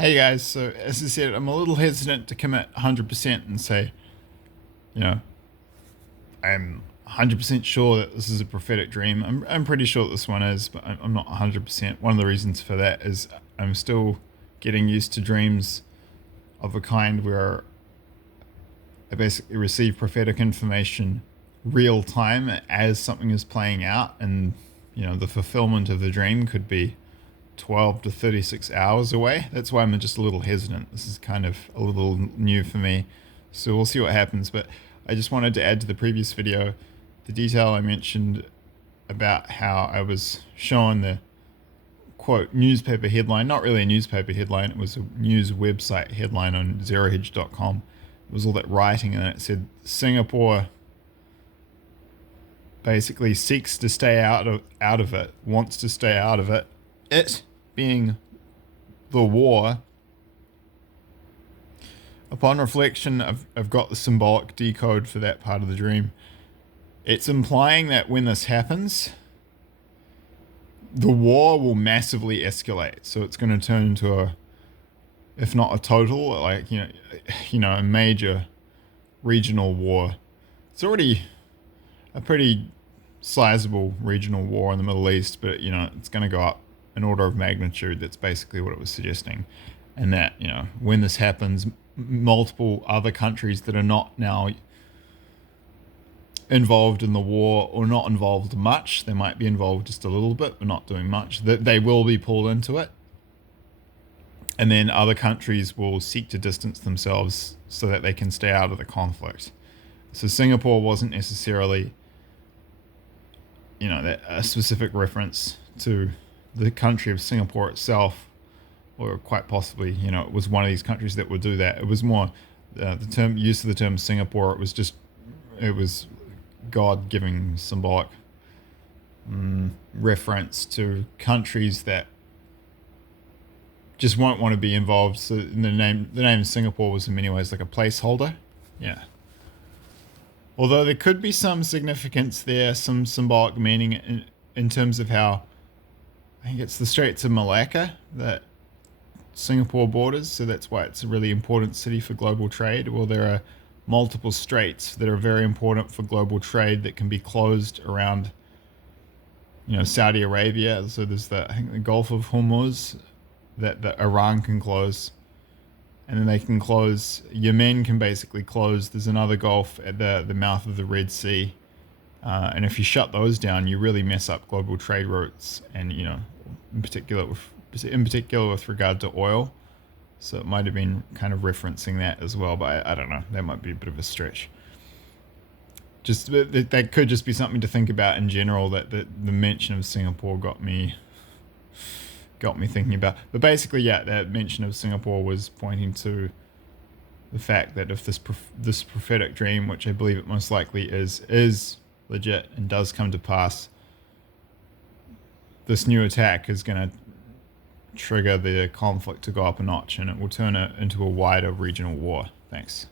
Hey guys, so as I said, I'm a little hesitant to commit 100% and say, you know, I'm 100% sure that this is a prophetic dream. I'm pretty sure that this one is, but I'm not 100%. One of the reasons for that is I'm still getting used to dreams of a kind where I basically receive prophetic information real time as something is playing out, and the fulfillment of the dream could be 12 to 36 hours away. That's why I'm just a little hesitant. This is kind of a little new for me. So we'll see what happens. But I just wanted to add to the previous video the detail I mentioned about how I was shown the quote newspaper headline, not really a newspaper headline, it was a news website headline on zerohedge.com. It was all that writing, and it said Singapore basically seeks to stay out of it, wants to stay out of it. It being the war. Upon reflection, I've got the symbolic decode for that part of the dream. It's implying that when this happens, the war will massively escalate. So it's going to turn into if not a total, a major regional war. It's already a pretty sizable regional war in the Middle East, but it's going to go up an order of magnitude. That's basically what it was suggesting. And that, when this happens, multiple other countries that are not now involved in the war, or not involved much, they might be involved just a little bit but not doing much, that they will be pulled into it. And then other countries will seek to distance themselves so that they can stay out of the conflict. So Singapore wasn't necessarily that a specific reference to the country of Singapore itself, or quite possibly, it was one of these countries that would do that. It was more the use of the term Singapore. It was God giving symbolic reference to countries that just won't want to be involved. So the name Singapore was in many ways like a placeholder. Yeah. Although there could be some significance there, some symbolic meaning in terms of how, I think it's the Straits of Malacca that Singapore borders, so that's why it's a really important city for global trade. Well, there are multiple straits that are very important for global trade that can be closed around, Saudi Arabia. So there's I think the Gulf of Hormuz that Iran can close. And then they can close, Yemen can basically close. There's another gulf at the mouth of the Red Sea. And if you shut those down, you really mess up global trade routes, and, in particular with regard to oil. So it might have been kind of referencing that as well, but I don't know. That might be a bit of a stretch. Just that could just be something to think about in general, that the mention of Singapore got me thinking about. But basically, yeah, that mention of Singapore was pointing to the fact that if this prophetic dream, which I believe it most likely is legit and does come to pass, this new attack is going to trigger the conflict to go up a notch, and it will turn it into a wider regional war. Thanks.